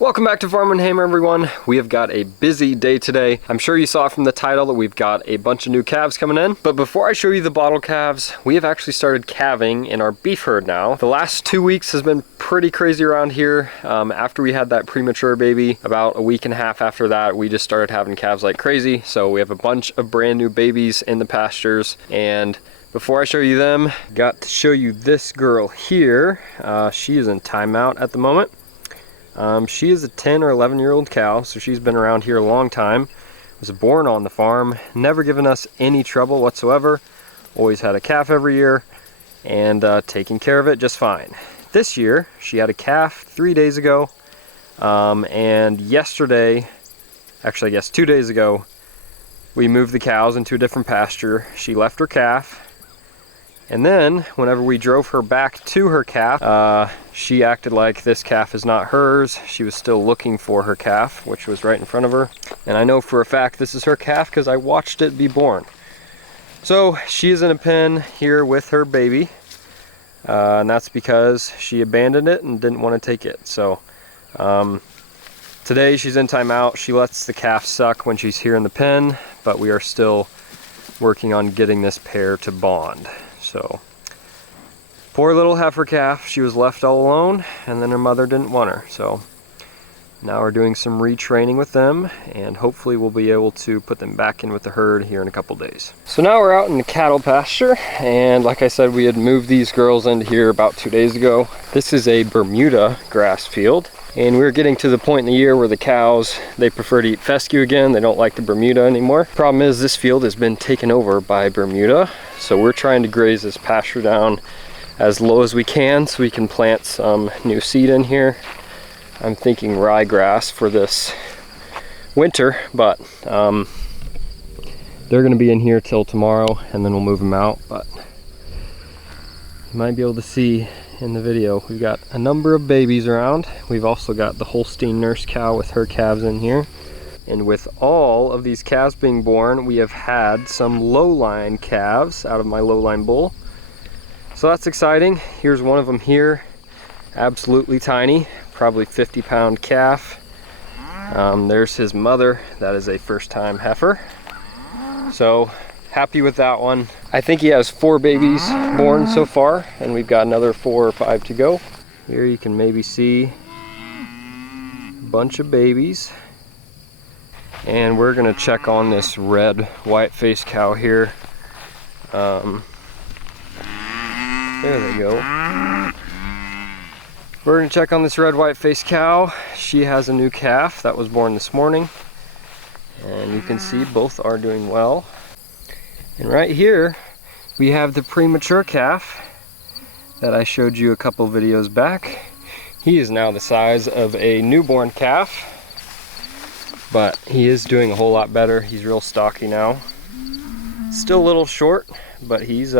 Welcome back to Farm and Hamer, everyone. We have got a busy day today. I'm sure you saw from the title that we've got a bunch of new calves coming in. But before I show you the bottle calves, we have actually started calving in our beef herd now. The last 2 weeks has been pretty crazy around here. After we had that premature baby, about a week and a half after that, we just started having calves like crazy. So we have a bunch of brand new babies in the pastures. And before I show you them, got to show you this girl here. She is in timeout at the moment. She is a 10 or 11-year-old cow, so she's been around here a long time. Was born on the farm, never given us any trouble whatsoever. Always had a calf every year, and taking care of it just fine. This year, she had a calf 3 days ago, and yesterday, actually I guess 2 days ago, we moved the cows into a different pasture. She left her calf, and then whenever we drove her back to her calf, she acted like this calf is not hers. She was still looking for her calf, which was right in front of her. And I know for a fact this is her calf because I watched it be born. So she is in a pen here with her baby. And that's because she abandoned it and didn't want to take it. So today she's in timeout. She lets the calf suck when she's here in the pen, but we are still working on getting this pair to bond. So, poor little heifer calf, she was left all alone, and then her mother didn't want her. So, now we're doing some retraining with them, and hopefully we'll be able to put them back in with the herd here in a couple days. So now we're out in the cattle pasture, and like I said, we had moved these girls into here about 2 days ago. This is a Bermuda grass field, and we're getting to the point in the year where the cows, they prefer to eat fescue again. They don't like the Bermuda anymore. Problem is, this field has been taken over by Bermuda, so we're trying to graze this pasture down as low as we can so we can plant some new seed in here. I'm thinking ryegrass for this winter, but they're gonna be in here till tomorrow, and then we'll move them out. But you might be able to see in the video, we've got a number of babies around. We've also got the Holstein nurse cow with her calves in here. And with all of these calves being born, we have had some low-line calves out of my low-line bull. So that's exciting. Here's one of them here, absolutely tiny, probably 50-pound calf. There's his mother. That is a first-time heifer. So happy with that one. I think he has 4 babies born so far, and we've got another 4 or 5 to go. Here you can maybe see a bunch of babies. And we're gonna check on this red white-faced cow here. There they go. We're gonna check on this red white-faced cow. She has a new calf that was born this morning. And you can see both are doing well. And right here, we have the premature calf that I showed you a couple videos back. He is now the size of a newborn calf, but he is doing a whole lot better. He's real stocky now. Still a little short, but he's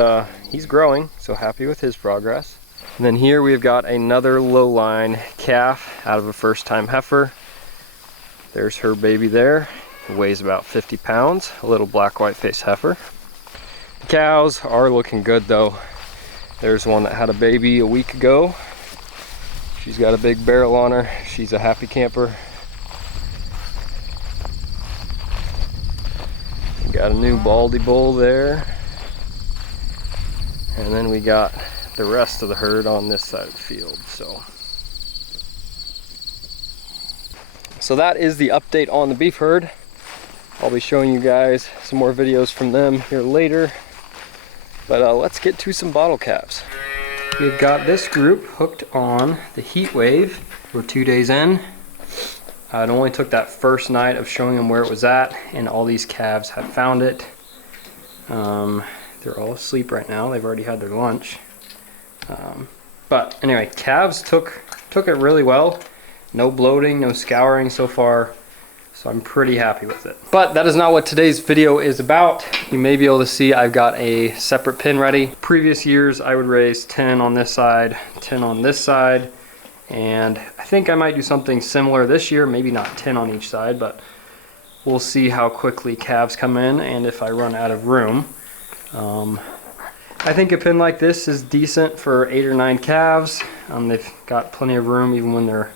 growing, so happy with his progress. And then here we've got another low-line calf out of a first-time heifer. There's her baby there. It weighs about 50 pounds, a little black white-faced heifer. The cows are looking good though. There's one that had a baby a week ago. She's got a big barrel on her. She's a happy camper. Got a new baldy bull there. And then we got the rest of the herd on this side of the field. So that is the update on the beef herd. I'll be showing you guys some more videos from them here later. But let's get to some bottle calves. We've got this group hooked on the Heatwave. We're 2 days in. It only took that first night of showing them where it was at, and all these calves have found it. They're all asleep right now. They've already had their lunch. But anyway, calves took it really well. No bloating, no scouring so far. So I'm pretty happy with it. But that is not what today's video is about. You may be able to see I've got a separate pen ready. Previous years I would raise 10 on this side, 10 on this side. And I think I might do something similar this year, maybe not 10 on each side, but we'll see how quickly calves come in and if I run out of room. I think a pen like this is decent for 8 or 9 calves. They've got plenty of room even when they're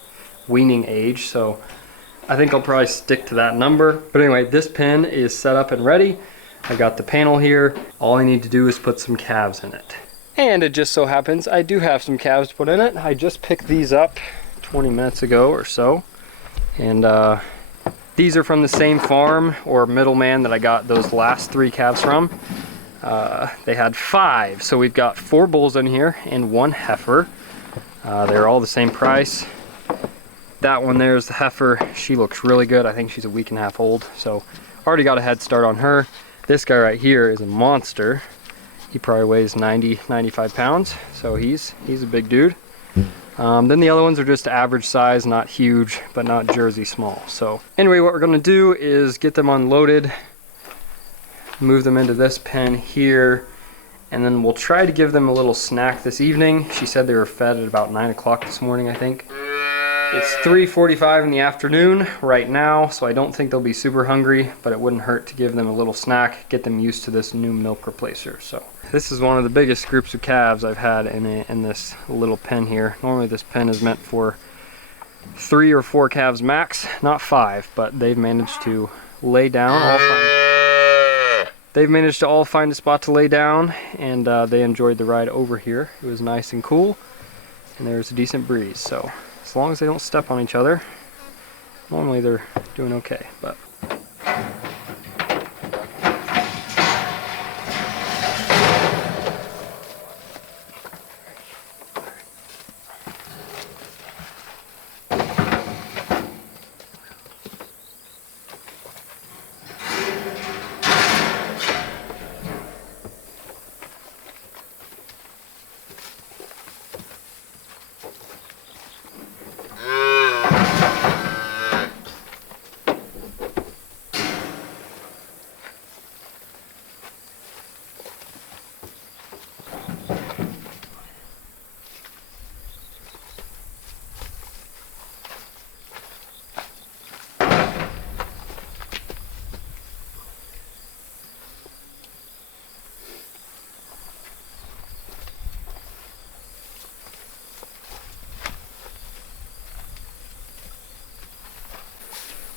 weaning age, so I think I'll probably stick to that number. But anyway, this pen is set up and ready. I got the panel here. All I need to do is put some calves in it. And it just so happens I do have some calves to put in it. I just picked these up 20 minutes ago or so. And these are from the same farm or middleman that I got those last 3 calves from. They had 5, so we've got 4 bulls in here and 1 heifer. They're all the same price. That one there is the heifer. She looks really good. I think she's a week and a half old, so already got a head start on her. This guy right here is a monster. He probably weighs 90, 95 pounds, so he's a big dude. Then the other ones are just average size, not huge, but not Jersey small. So anyway, what we're gonna do is get them unloaded, move them into this pen here, and then we'll try to give them a little snack this evening. She said they were fed at about 9 o'clock this morning, I think. It's 3:45 in the afternoon right now, so I don't think they'll be super hungry, but it wouldn't hurt to give them a little snack, get them used to this new milk replacer. So this is one of the biggest groups of calves I've had in this little pen here. Normally this pen is meant for 3 or 4 calves max, not 5, but they've managed to lay down. They've managed to all find a spot to lay down, and they enjoyed the ride over here. It was nice and cool, and there's a decent breeze, so as long as they don't step on each other, normally they're doing okay. But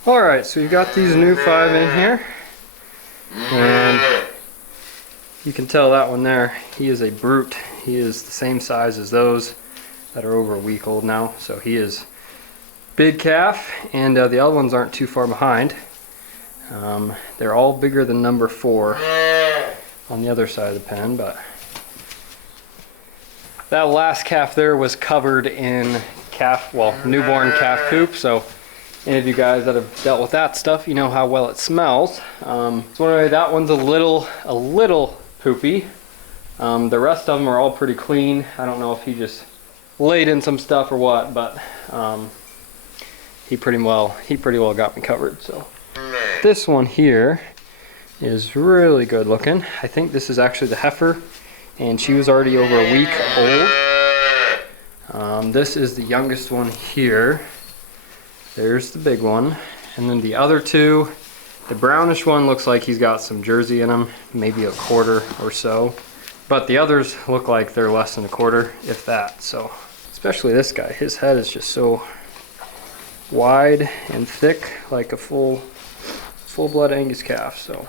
alright, so you've got these new 5 in here, and you can tell that one there, he is a brute. He is the same size as those that are over a week old now, so he is big calf, and the other ones aren't too far behind. They're all bigger than number 4 on the other side of the pen, but that last calf there was covered in newborn calf poop, so any of you guys that have dealt with that stuff, you know how well it smells. So anyway, that one's a little poopy. The rest of them are all pretty clean. I don't know if he just laid in some stuff or what, but he pretty well got me covered. So this one here is really good looking. I think this is actually the heifer, and she was already over a week old. This is the youngest one here. There's the big one, and then the other 2, the brownish one looks like he's got some Jersey in him, maybe a quarter or so, but the others look like they're less than a quarter, if that. So especially this guy, his head is just so wide and thick, like a full-blood Angus calf. So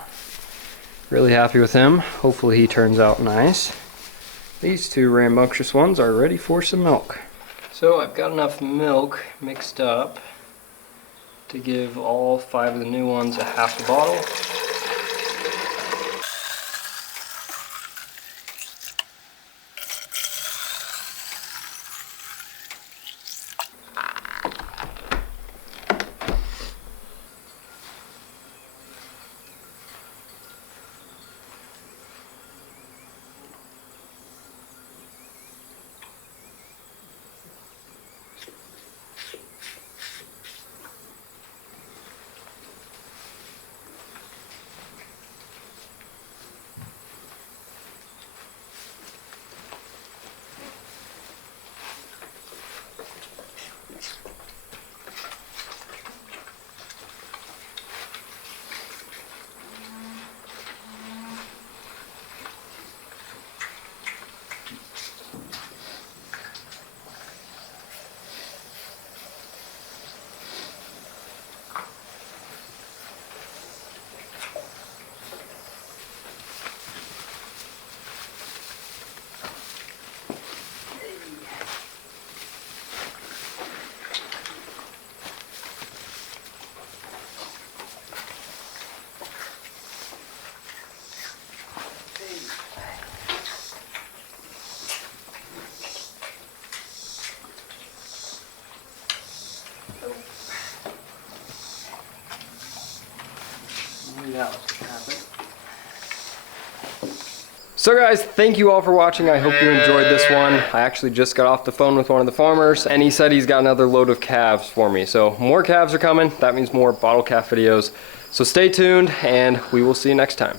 really happy with him. Hopefully he turns out nice. These 2 rambunctious ones are ready for some milk. So I've got enough milk mixed up to give all 5 of the new ones a half a bottle. So guys, thank you all for watching. I hope you enjoyed this one. I actually just got off the phone with one of the farmers and he said he's got another load of calves for me. So more calves are coming. That means more bottle calf videos. So stay tuned and we will see you next time.